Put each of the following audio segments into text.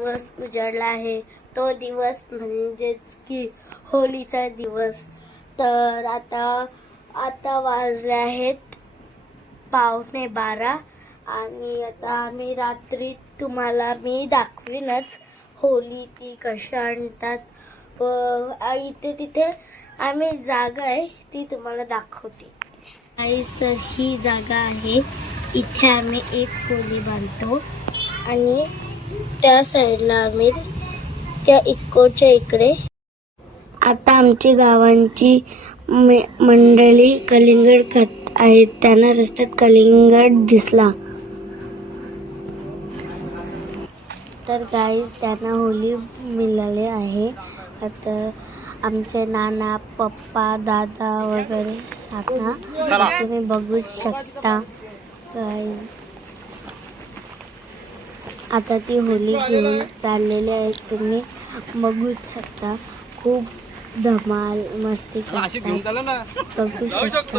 दिवस उजाडला आहे. तो दिवस म्हणजेच की होळीचा दिवस. तर आता वाजले आहेत 11:15 आणि आता आम्ही रात्री तुम्हाला मी दाखवीनच होळी ती कशी आणतात. व इथे तिथे आम्ही जागा आहे ती तुम्हाला दाखवते. तर ही जागा आहे. इथे आम्ही एक होळी बांधतो आणि त्या साईडला आम्ही त्या इकडच्या इकडे. आता आमची गावांची मंडळी कलिंगड खात आहेत. त्यांना रस्त्यात कलिंगड दिसला तर गाईज त्यांना होळी मिळाली आहे. आता आमचे नाना पप्पा दादा वगैरे सांगा तुम्ही बघू शकता गाईज. आता ती होळी घेऊन चाललेली आहे. तुम्ही बघू शकता. खूप धमाल मस्ती करतात. बघू शकता.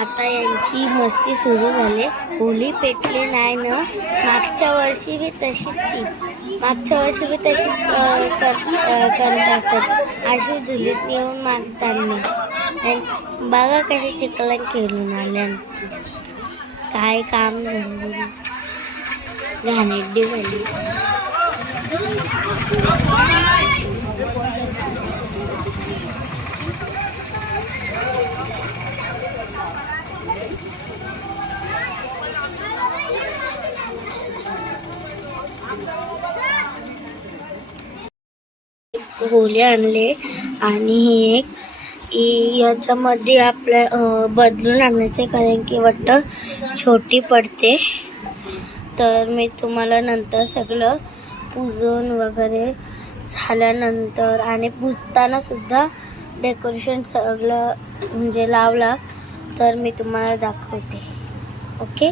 आता यांची मस्ती सुरू झाली. होळी पेटली नाही ना. मागच्या वर्षी बी तशीच करत असतात. अशी धुलीत येऊन मागताना बघा कसे चिखलात खेळून आल्या. काय काम घाणेरडी झाली. होळी आणले आणि ही एक याच्यामध्ये आपल्या बदलून आणायचे कारण की वाटतं छोटी पडते. तर मी तुम्हाला नंतर सगळं पूजन वगैरे झाल्यानंतर आणि पुजताना सुद्धा डेकोरेशन सगळं म्हणजे लावला तर मी तुम्हाला दाखवते. ओके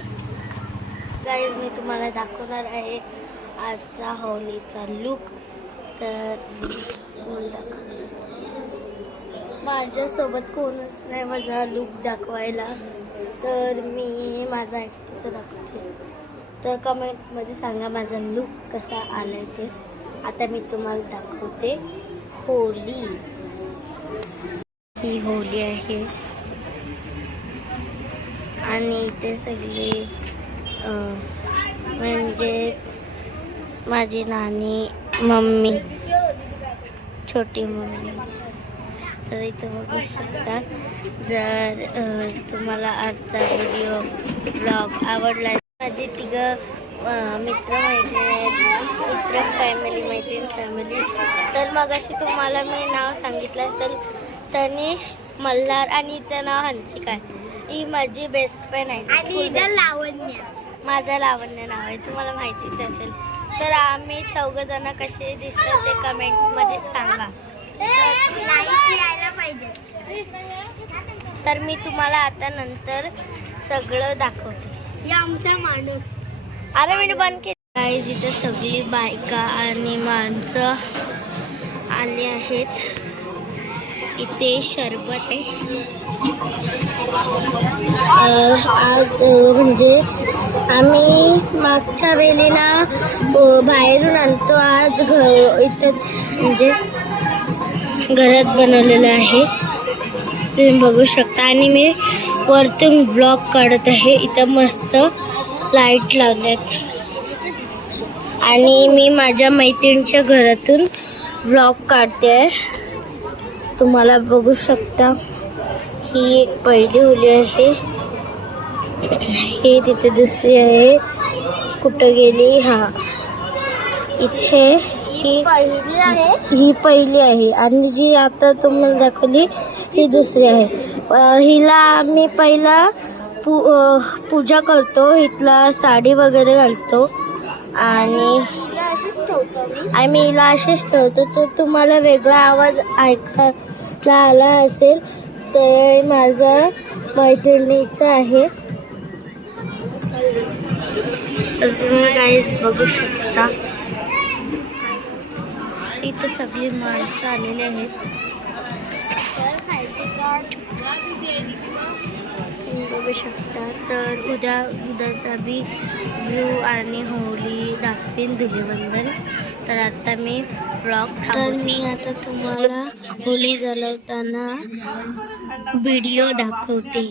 गाईज, मी तुम्हाला दाखवणार आहे आजचा होळीचा लुक. तर माझ्यासोबत कोणच नाही माझा लुक दाखवायला, तर मी माझा एकटीचा दाखवते. तर कमेंटमध्ये सांगा माझा लुक कसा आलाय ते. आता मी तुम्हाला दाखवते होळी. ही होळी आहे आणि इथे सगळे म्हणजेच माझी नानी, मम्मी, छोटी मम्मी. तर इथं बघू शकता. जर तुम्हाला आजचा व्हिडिओ ब्लॉग आवडला, माझे मित्र फॅमिली, तर मग अशी तुम्हाला मी नाव सांगितलं असेल तनिष मल्हार आणि हिचं नाव हंसिका. ही माझी बेस्ट फ्रेंड आहे. आणि माझं लावण्य नाव आहे, तुम्हाला माहितीच असेल. तर आम्ही चौघजण कसे दिसतात ते कमेंटमध्ये सांगा. तर मी तुम्हाला आता नंतर सगळं दाखवते. आमचा माणूस अरे मी बंद केली. गाईज इथे सगळी बायका आणि माणसं आली आहेत. इथे शरबत आहे. आज म्हणजे आम्ही मागच्या वेळेला बाहेरून आणतो. आज इथंच म्हणजे घरात बनवलेलं आहे, तुम्ही बघू शकता. आणि मी वरतून ब्लॉग काढत आहे. इथं मस्त लाईट लावल्यात आणि मी माझ्या मैत्रिणीच्या घरातून व्लॉग काढते आहे. तुम्हाला बघू शकता. ही एक पहिली होळी आहे. ही तिथे दुसरी आहे. कुठं गेली? हा इथे ही पहिली आहे आणि जी आता तुम्हाला दाखवली ही दुसरी आहे. हिला आम्ही पहिला पूजा करतो. इथला साडी वगैरे घालतो आणि आम्ही हिला असेच ठेवतो. तर तुम्हाला वेगळा आवाज ऐकायला आला असेल ते माझा मैत्रिणीचं आहे. तर तुम्ही गाईज बघू शकता इथं सगळी माणसं आलेली आहेत. तुम्ही बघू शकता. तर उद्याचा बी व्ह्यू आणि होळी दाखवीन, धुलीवंदन. तर आता मी ब्लॉग तर मी आता तुम्हाला होळी जळवताना व्हिडिओ दाखवते.